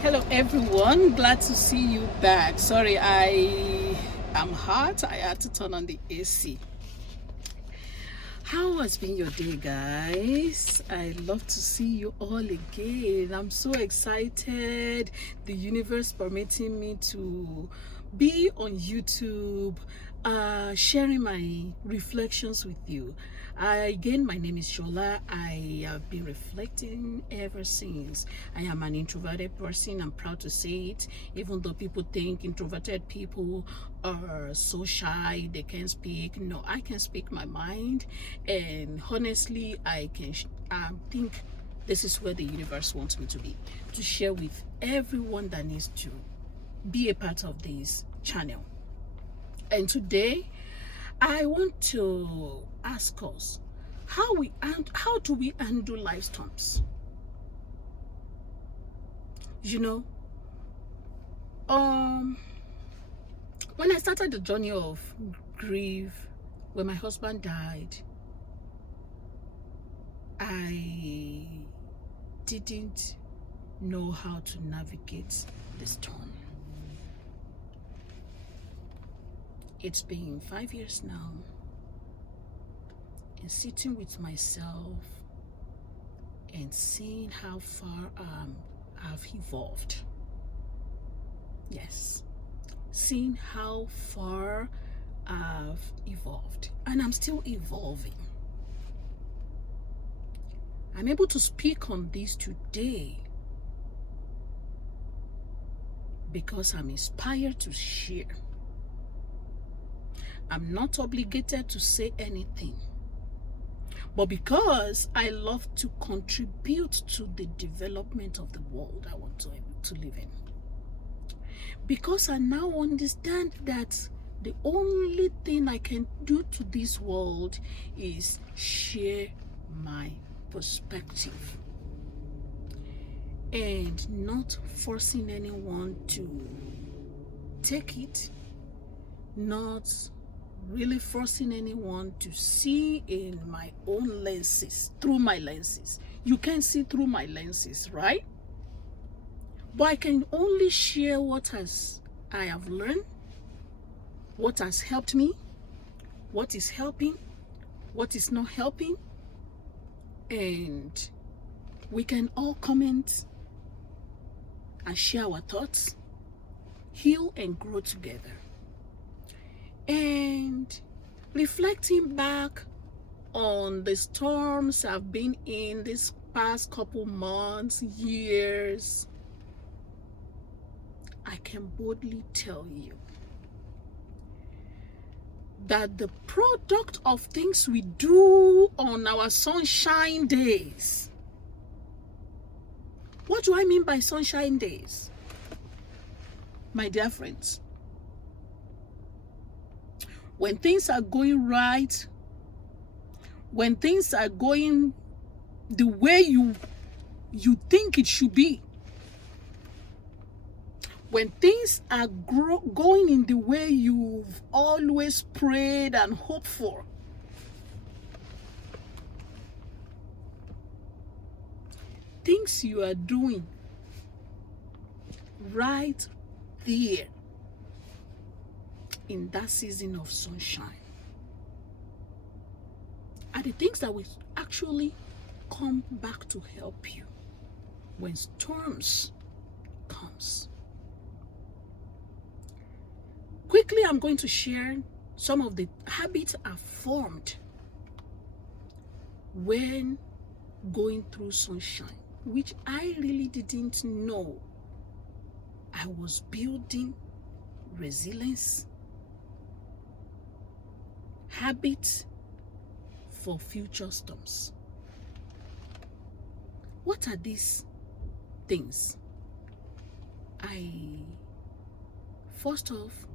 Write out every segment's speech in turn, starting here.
Hello everyone, glad to see you back. Sorry, I am hot. I had to turn on the AC. How has been your day, guys? I love to see you all again. I'm so excited. The universe permitting me to be on YouTube, sharing my reflections with you. Again, my name is Shola. I have been reflecting ever since. I am an introverted person. I'm proud to say it, even though people think introverted people are so shy, they can't speak. No, I can speak my mind, and honestly, I can think this is where the universe wants me to be, to share with everyone that needs to be a part of this channel. And today I want to ask us how do we handle life storms? You know, um, when I started the journey of grief, when my husband died, I didn't know how to navigate the storm. It's been 5 years now, and sitting with myself and seeing how far I've evolved. Yes, seeing how far I've evolved, and I'm still evolving. I'm able to speak on this today because I'm inspired to share. I'm not obligated to say anything, but because I love to contribute to the development of the world I want to live in. Because I now understand that the only thing I can do to this world is share my perspective and not forcing anyone to take it, not really forcing anyone to see in my own lenses, through my lenses. You can see through my lenses, right? But I can only share what I have learned, what has helped me, what is helping, what is not helping, and we can all comment and share our thoughts, heal and grow together. And reflecting back on the storms I've been in this past couple months, years, I can boldly tell you that the product of things we do on our sunshine days. What do I mean by sunshine days? My dear friends, when things are going right, when things are going the way you think it should be, when things are going in the way you've always prayed and hoped for, things you are doing right there in that season of sunshine are the things that will actually come back to help you when storms comes. Quickly, I'm going to share some of the habits I've formed when going through sunshine, which I really didn't know. I was building resilience, habits for future storms. What are these things? First off,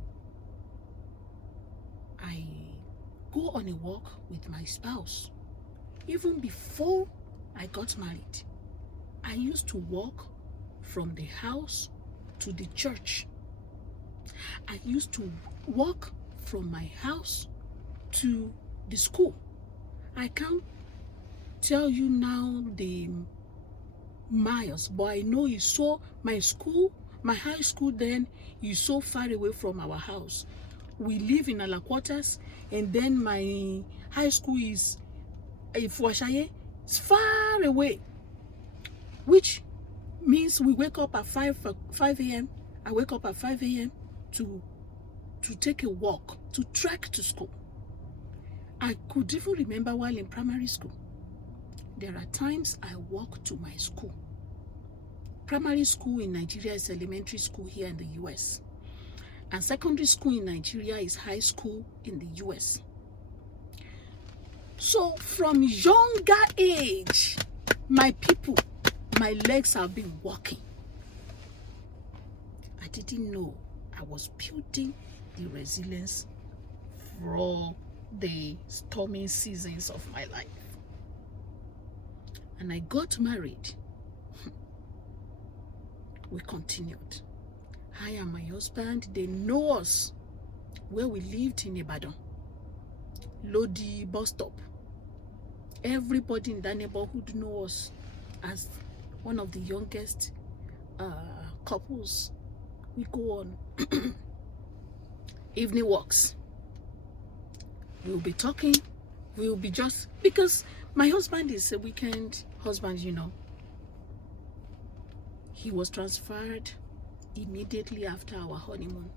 I go on a walk with my spouse. Even before I got married, I used to walk from the house to the church. I used to walk from my house to the school. I can't tell you now the miles, but I know it's so, my high school then is so far away from our house. We live in Ala quarters, and then my high school is Fuashaye. It's far away, which means we wake up at 5 a.m. I wake up at 5 a.m. to take a walk, to trek to school. I could even remember while in primary school, there are times I walk to my school. Primary school in Nigeria is elementary school here in the US. And secondary school in Nigeria is high school in the US. So from younger age, my people, my legs have been walking. I didn't know I was building the resilience for the stormy seasons of my life. And I got married. We continued. I and my husband, they know us where we lived in Ibadan, Lodi bus stop. Everybody in that neighborhood knows us as one of the youngest couples. We go on evening walks. We'll be talking. We'll be just, because my husband is a weekend husband, you know. He was transferred immediately after our honeymoon.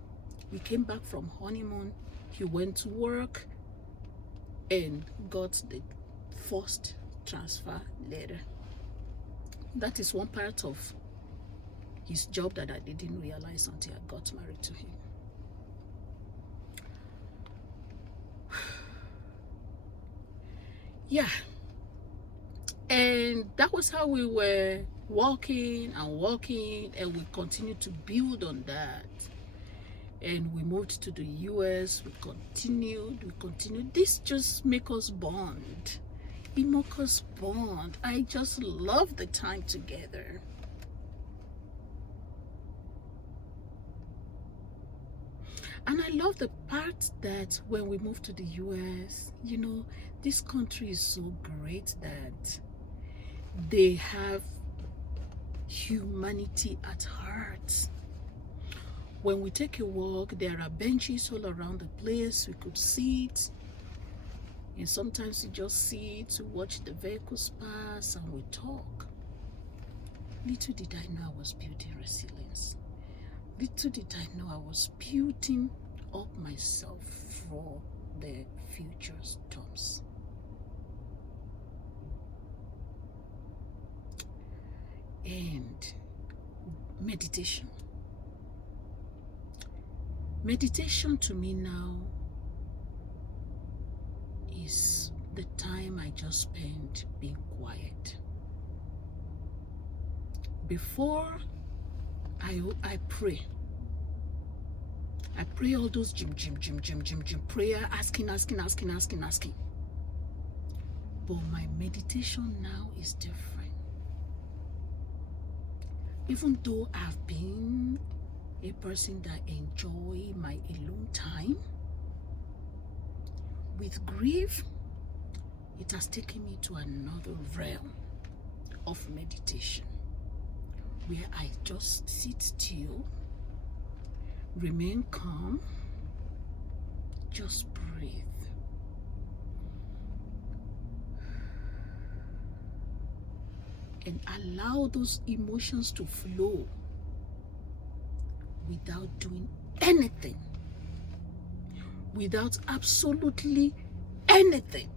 We came back from honeymoon. He went to work and got the first transfer letter. That is one part of his job that I didn't realize until I got married to him. Yeah. And that was how we were walking, and we continued to build on that. And we moved to the US. We continued. This just make us bond. It make us bond. I just love the time together. And I love the part that when we moved to the US, you know, this country is so great that they have humanity at heart. When we take a walk, there are benches all around the place. We could sit, and sometimes we just sit to watch the vehicles pass, and we talk. Little did I know I was building resilience. Little did I know I was building up myself for the future storms. And meditation. Meditation to me now is the time I just spend being quiet. Before I pray. I pray all those gym prayer, asking. But my meditation now is different. Even though I've been a person that enjoy my alone time, with grief, it has taken me to another realm of meditation, where I just sit still, remain calm, just breathe. And allow those emotions to flow without doing anything, without absolutely anything.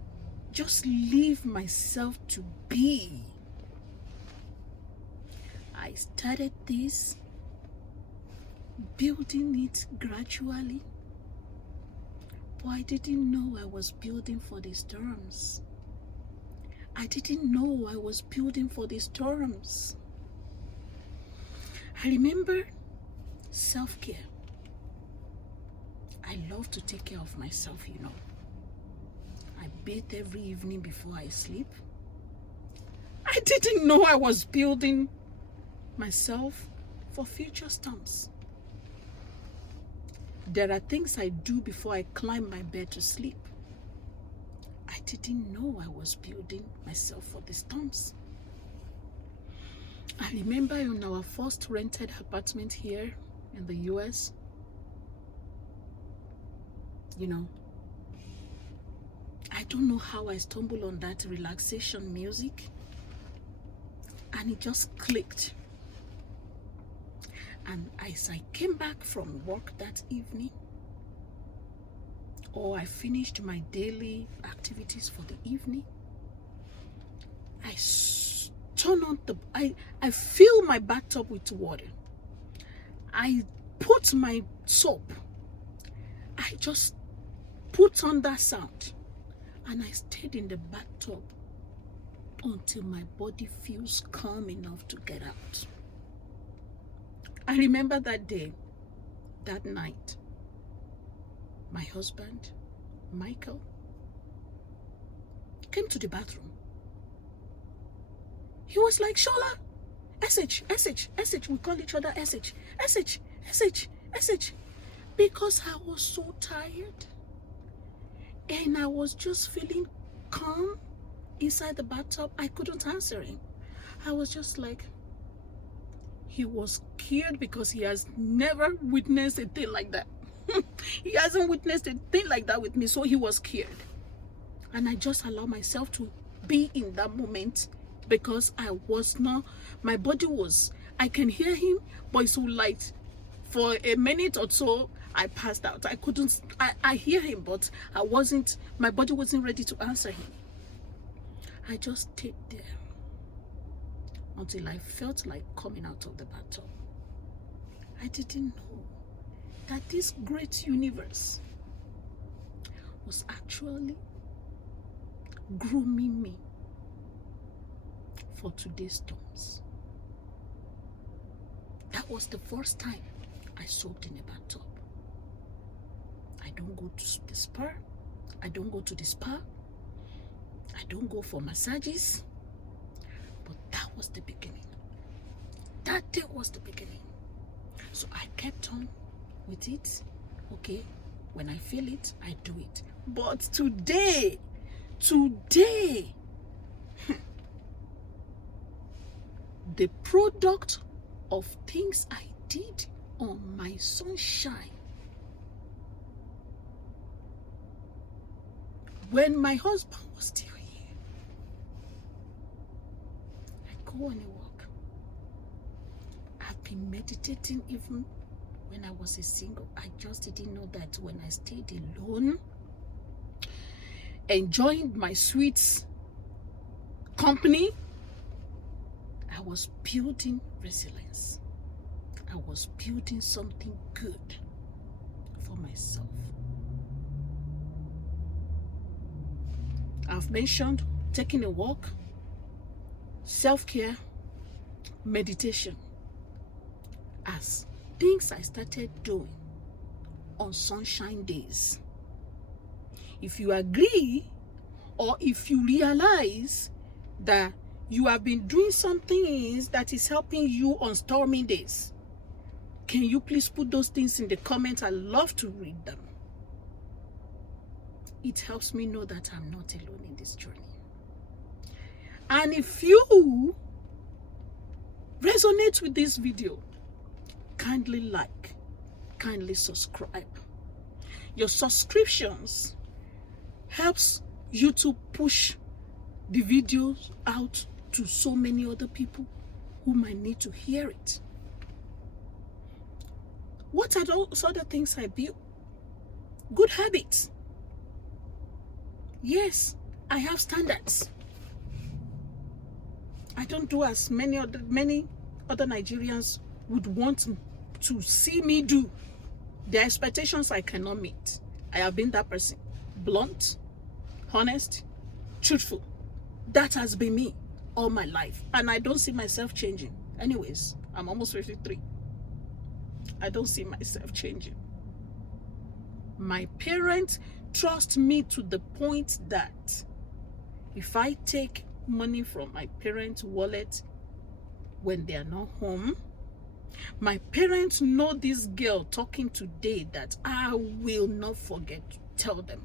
Just leave myself to be. I started this, building it gradually, but I didn't know I was building for the storms. I didn't know I was building for the storms. I remember self-care. I love to take care of myself, you know. I bathe every evening before I sleep. I didn't know I was building myself for future storms. There are things I do before I climb my bed to sleep. I didn't know I was building myself for the storms. I remember in our first rented apartment here in the US, you know, I don't know how I stumbled on that relaxation music, and it just clicked. And as I came back from work that evening, or I finished my daily activities for the evening, I turn on I fill my bathtub with water. I put my soap. I just put on that sound, and I stayed in the bathtub until my body feels calm enough to get out. I remember that day, that night, my husband, Michael, came to the bathroom. He was like, Shola, SH, we call each other SH, because I was so tired and I was just feeling calm inside the bathtub. I couldn't answer him. I was just like, he was scared because he has never witnessed a thing like that. He hasn't witnessed a thing like that with me, so he was scared. And I just allowed myself to be in that moment, because I was not, my body was, I can hear him, but it's so light. For a minute or so, I passed out. I couldn't, I hear him, but I wasn't, my body wasn't ready to answer him. I just stayed there until I felt like coming out of the bathtub. I didn't know that this great universe was actually grooming me for today's storms. That was the first time I soaked in a bathtub. I don't go to the spa. I don't go to the spa. I don't go for massages. But that was the beginning. That day was the beginning. So I kept on with it. Okay, when I feel it, I do it. But today, the product of things I did on my sunshine, when my husband was still here, I go on a walk. I've been meditating even when I was a single. I just didn't know that when I stayed alone, enjoying my sweet company, I was building resilience. I was building something good for myself. I've mentioned taking a walk, self-care, meditation as things I started doing on sunshine days. If you agree, or if you realize that you have been doing some things that is helping you on stormy days, can you please put those things in the comments? I love to read them. It helps me know that I'm not alone in this journey. And if you resonate with this video, kindly like, kindly subscribe. Your subscriptions helps YouTube push the videos out to so many other people who might need to hear it. What are those other things I build? Good habits. Yes, I have standards. I don't do as many other Nigerians would want to see me do. Their expectations I cannot meet. I have been that person. Blunt, honest, truthful. That has been me all my life, and I don't see myself changing. Anyways, I'm almost 53. I don't see myself changing. My parents trust me to the point that if I take money from my parents' wallet when they are not home, my parents know this girl talking today that I will not forget to tell them.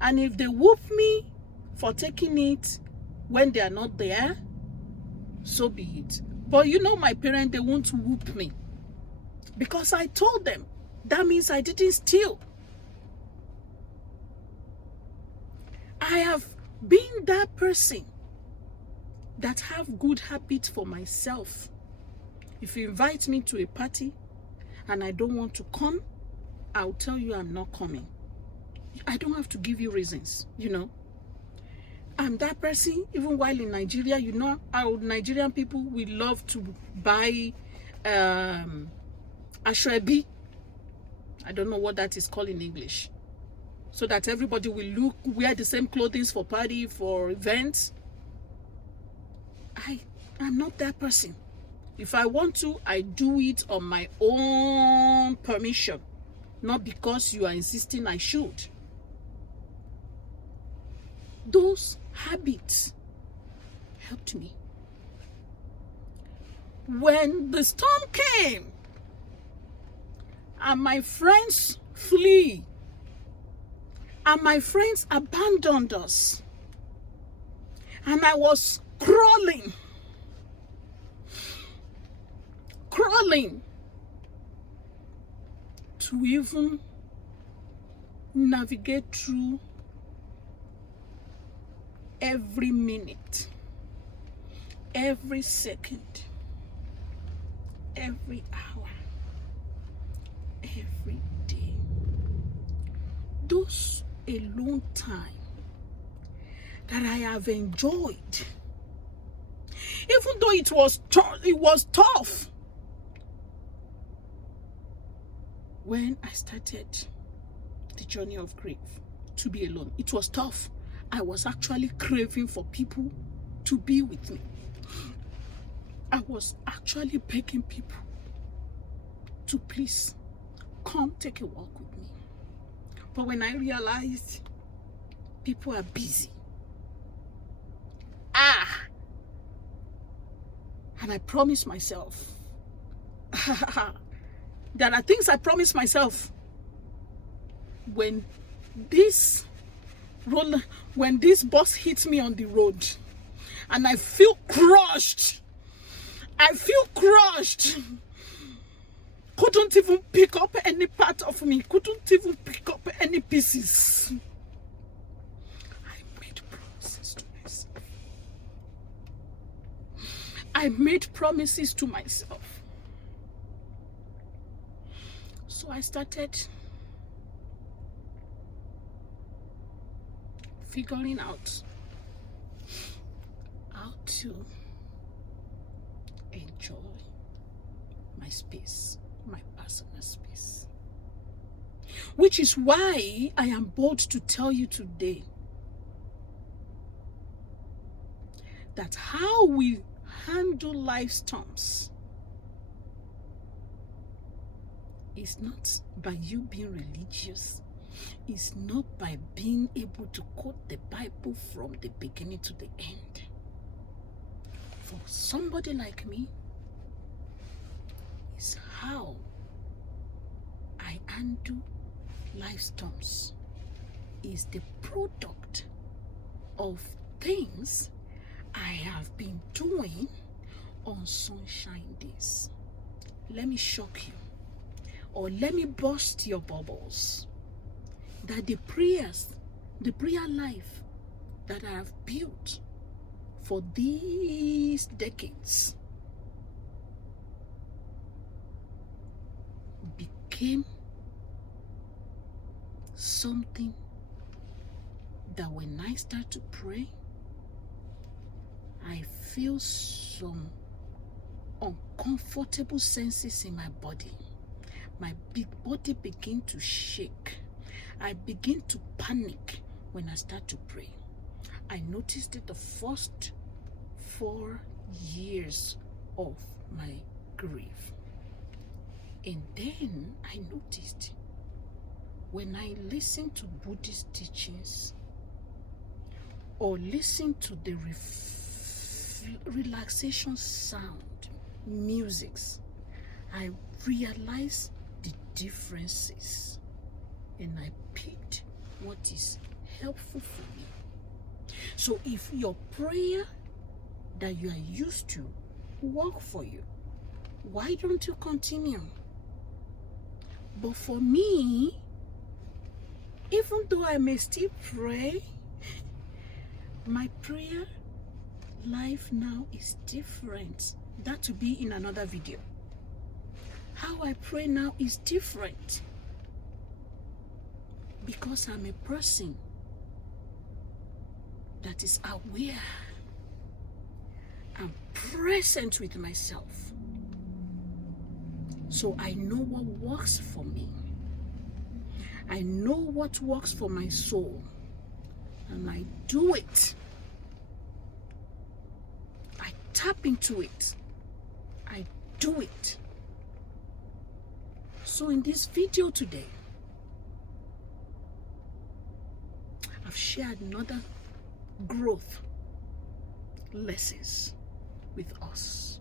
And if they whoop me for taking it when they are not there, so be it. But you know, my parents, they won't whoop me because I told them. That means I didn't steal. I have been that person that have good habits for myself. If you invite me to a party and I don't want to come, I'll tell you I'm not coming. I don't have to give you reasons, you know. I'm that person. Even while in Nigeria, you know, our Nigerian people, we love to buy ashwebi. I don't know what that is called in English. So that everybody will wear the same clothing for party, for events. I'm not that person. If I want to, I do it on my own permission, not because you are insisting I should. Those habits helped me. When the storm came and my friends flee and my friends abandoned us and I was crawling to even navigate through every minute, every second, every hour, every day. Those alone time that I have enjoyed, even though it was tough. When I started the journey of grief, to be alone, it was tough. I was actually craving for people to be with me. I was actually begging people to please come take a walk with me. But when I realized people are busy, and I promised myself, there are things I promised myself. When this bus hits me on the road and I feel crushed, couldn't even pick up any part of me, couldn't even pick up any pieces. I made promises to myself. I made promises to myself. So I started figuring out how to enjoy my space, my personal space. Which is why I am bold to tell you today that how we handle life storms is not by you being religious. It's not by being able to quote the Bible from the beginning to the end. For somebody like me, it's how I handle life storms. Is the product of things I have been doing on sunshine days. Let me shock you, or let me burst your bubbles, that the prayer life that I have built for these decades became something that when I start to pray, I feel some uncomfortable senses in my body. My big body begin to shake. I begin to panic when I start to pray. I noticed it the first 4 years of my grief. And then I noticed when I listen to Buddhist teachings or listen to the relaxation sound, musics, I realize the differences. And I picked what is helpful for me. So if your prayer that you are used to work for you? Why don't you continue? But for me, even though I may still pray, my prayer life now is different. That will be in another video. How I pray now is different because I'm a person that is aware and present with myself. So I know what works for me. I know what works for my soul. And I do it. I tap into it. I do it. So in this video today, I've shared another growth lessons with us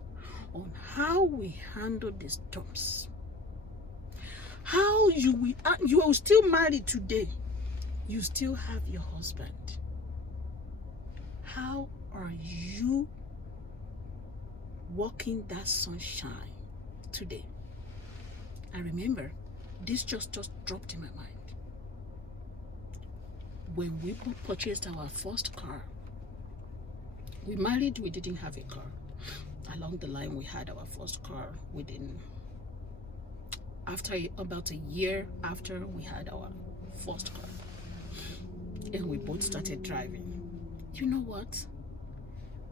on how we handle the storms. How you are still married today. You still have your husband. How are you walking that sunshine today? I remember this just dropped in my mind. When we purchased our first car, we married, we didn't have a car. Along the line, we had our first car after about a year after we had our first car. And we both started driving. You know what?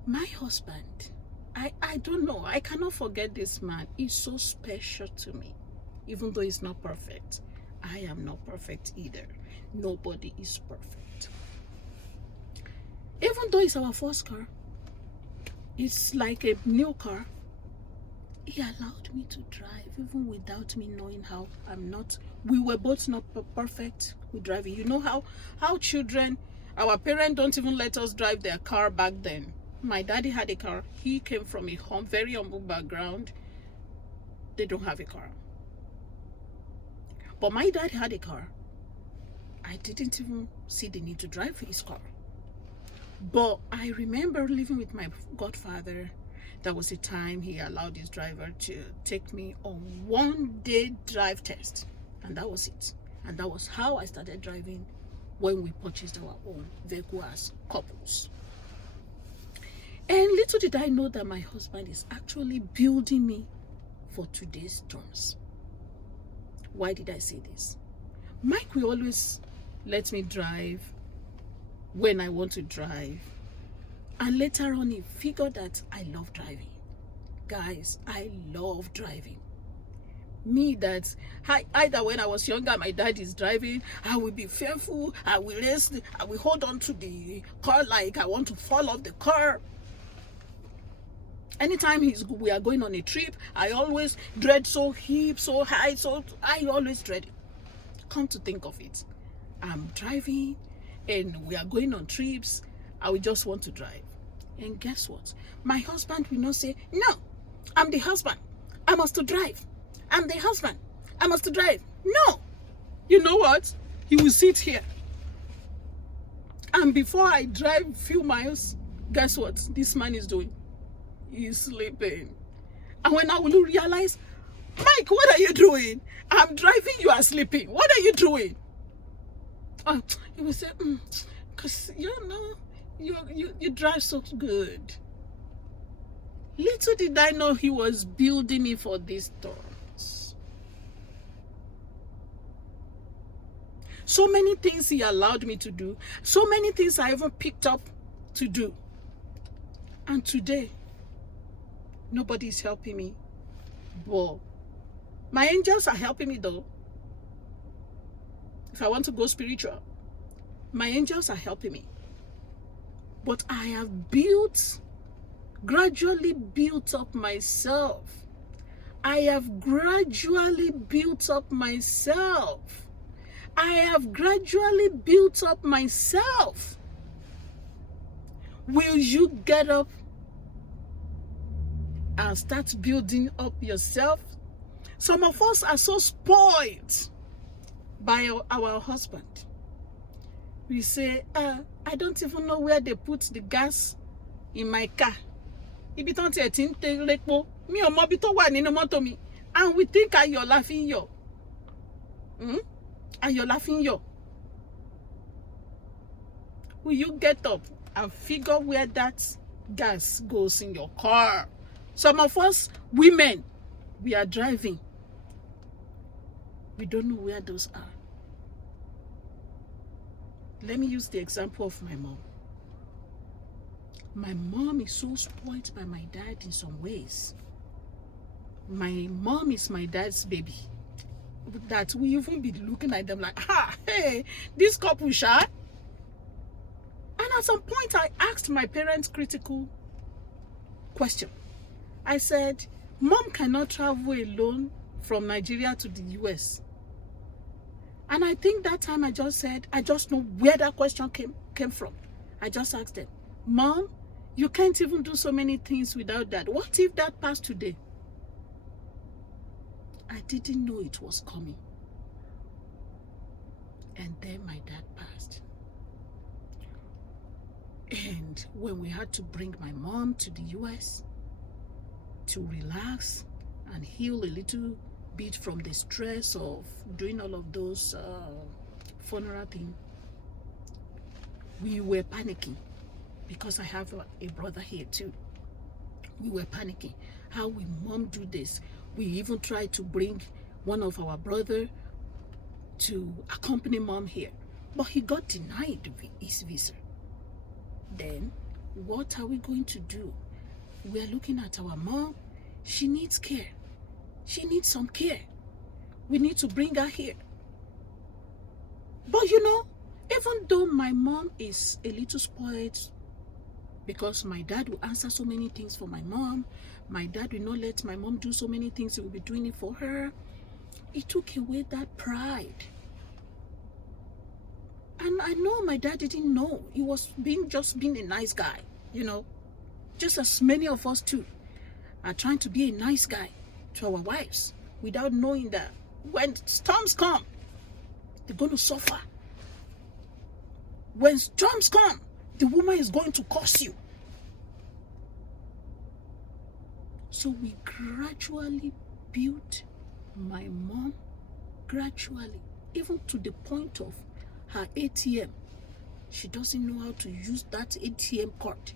My husband, I don't know. I cannot forget this man. He's so special to me. Even though he's not perfect. I am not perfect either. Nobody is perfect. Even though it's our first car, it's like a new car. He allowed me to drive even without me knowing how. We were both not perfect with driving. You know how children, our parents don't even let us drive their car back then. My daddy had a car. He came from a very humble background. They don't have a car. But my dad had a car. I didn't even see the need to drive his car. But I remember living with my godfather. There was a time he allowed his driver to take me on 1-day drive test. And that was it. And that was how I started driving when we purchased our own vehicle as couples. And little did I know that my husband is actually building me for today's storms. Why did I say this? Mike will always let me drive when I want to drive. And later on, he figured that I love driving. Guys, I love driving. Me, that either when I was younger, my dad is driving, I will be fearful, I will race, I will hold on to the car like I want to fall off the car. Anytime we are going on a trip, I always dread so hip, so high, so I always dread it. Come to think of it, I'm driving and we are going on trips, I will just want to drive. And guess what? My husband will not say, no, I'm the husband, I must to drive. I'm the husband, I must to drive. No. You know what? He will sit here. And before I drive a few miles, guess what this man is doing? He's sleeping. And when I will realize, Mike, what are you doing? I'm driving, you are sleeping. What are you doing? He will say, because you know, you drive so good. Little did I know he was building me for these storms. So many things he allowed me to do. So many things I even picked up to do. And today, nobody is helping me. But my angels are helping me though. If I want to go spiritual, my angels are helping me. But I have gradually built up myself. I have gradually built up myself. I have gradually built up myself. Will you get up and start building up yourself? Some of us are so spoiled by our husband. We say, I don't even know where they put the gas in my car. ibi tán tiẹ̀ ti ń terepo mi ò mọ ibi tó wà nínú mọ́tò mi, and we think ayọ̀ la fi ń yọ̀. Ayọ̀ la fi ń yọ̀. Will you get up and figure where that gas goes in your car? Some of us women, we are driving. We don't know where those are. Let me use the example of my mom. My mom is so spoiled by my dad in some ways. My mom is my dad's baby. That we even be looking at them like, hey, this couple shy. And at some point, I asked my parents critical question. I said, Mom cannot travel alone from Nigeria to the US. And I think that time I just said, I just know where that question came from. I just asked them, Mom, you can't even do so many things without that. What if that passed today? I didn't know it was coming. And then my dad passed. And when we had to bring my mom to the US to relax and heal a little bit from the stress of doing all of those funeral things, we were panicking because I have a brother here too. We were panicking. How will mom do this? We even tried to bring one of our brother to accompany mom here, but he got denied his visa. Then what are we going to do? We are looking at our mom. She needs care. She needs some care. We need to bring her here. But you know, even though my mom is a little spoiled because my dad will answer so many things for my mom, my dad will not let my mom do so many things, he will be doing it for her. It took away that pride. And I know my dad didn't know. He was just being a nice guy, you know. Just as many of us too are trying to be a nice guy to our wives without knowing that when storms come, they're going to suffer. When storms come, the woman is going to curse you. So we gradually built my mom, gradually, even to the point of her ATM. She doesn't know how to use that ATM card.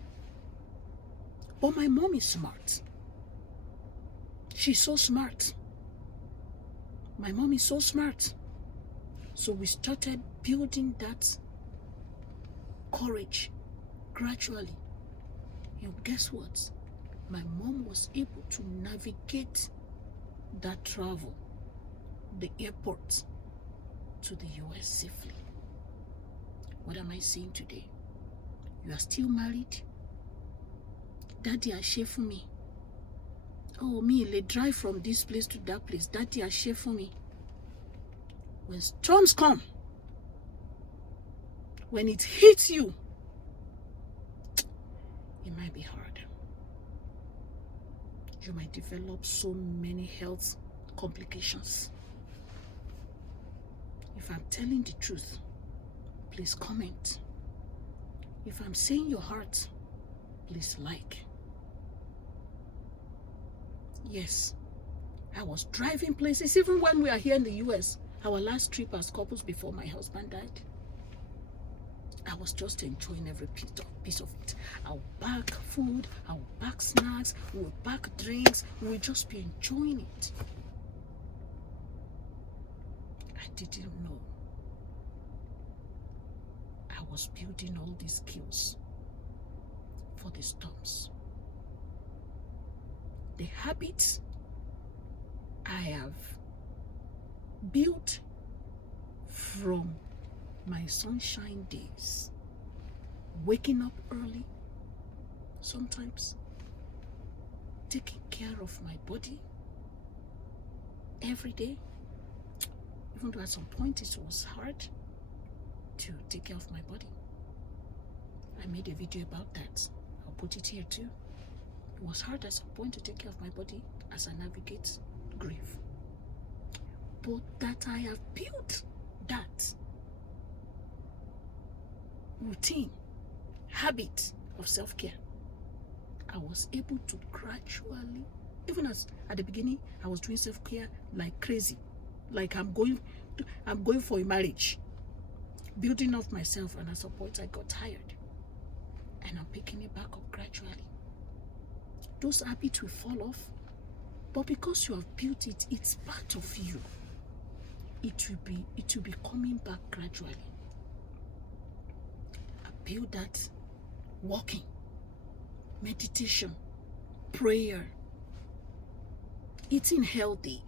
But my mom is smart. She's so smart. My mom is so smart. So we started building that courage gradually. And guess what? My mom was able to navigate that travel, the airport, to the US safely. What am I saying today? You are still married? Daddy, I share for me. Oh, me, let drive from this place to that place. Daddy, I share for me. When storms come, when it hits you, it might be hard. You might develop so many health complications. If I'm telling the truth, please comment. If I'm saying your heart, please like. Yes, I was driving places, even when we are here in the US, our last trip as couples before my husband died. I was just enjoying every piece of it. I'll pack food, I'll pack snacks, we'll pack drinks, we'll just be enjoying it. I didn't know I was building all these skills for the storms. The habits I have built from my sunshine days, waking up early, sometimes taking care of my body every day, even though at some point it was hard to take care of my body. I made a video about that. I'll put it here too. It was hard at some point to take care of my body as I navigate grief. But that I have built that routine, habit of self-care. I was able to gradually, even as at the beginning, I was doing self-care like crazy. Like I'm going for a marriage, building up myself, and at some point I got tired. And I'm picking it back up gradually. Those habits will fall off, but because you have built it, it's part of you. It will be coming back gradually. I build that walking, meditation, prayer, eating healthy.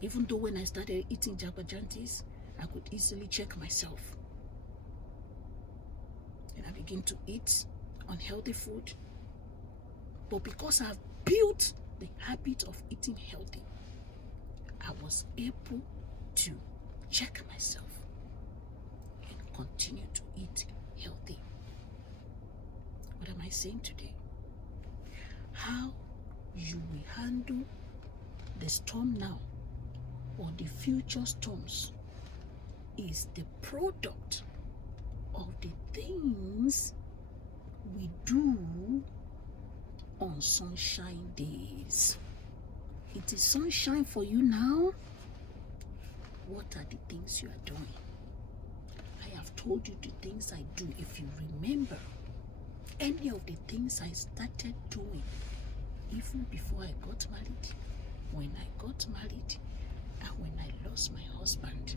Even though when I started eating jagbajantis, I could easily check myself. And I begin to eat unhealthy food. But because I've built the habit of eating healthy, I was able to check myself and continue to eat healthy. What am I saying today? How you will handle the storm now or the future storms is the product of the things we do on sunshine days. It is sunshine for you now. What are the things you are doing? I have told you the things I do. If you remember any of the things I started doing, even before I got married, when I got married, and when I lost my husband,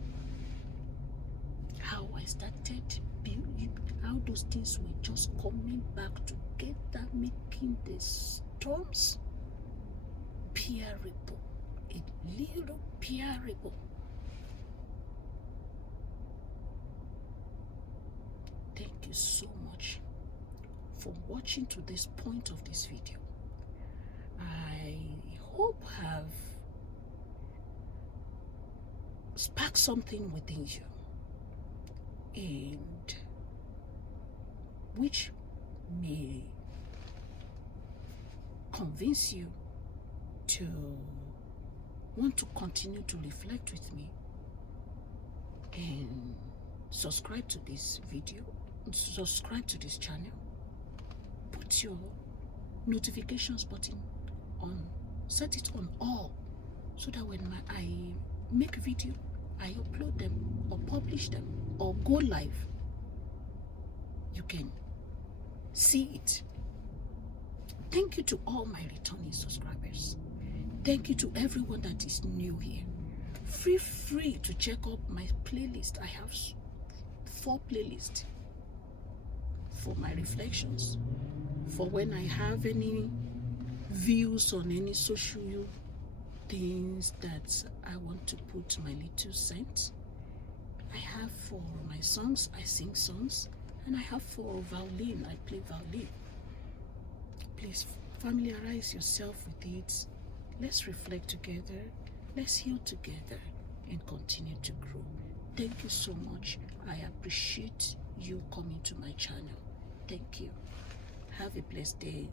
how I started building, how those things were just coming back together, making the storms bearable, a little bearable. Thank you so much for watching to this point of this video. I hope have sparked something within you, and which may convince you to want to continue to reflect with me and subscribe to this video, subscribe to this channel, put your notifications button on, set it on all, so that when I make video, I upload them or publish them or go live, you can see it. Thank you to all my returning subscribers. Thank you to everyone that is new here. Feel free to check out my playlist. I have 4 playlists for my reflections, for when I have any views on any social things that I want to put my little cent. I have for my songs, I sing songs, and I have for violin, I play violin. Please familiarize yourself with it. Let's reflect together, let's heal together, and continue to grow. Thank you so much. I appreciate you coming to my channel. Thank you. Have a blessed day.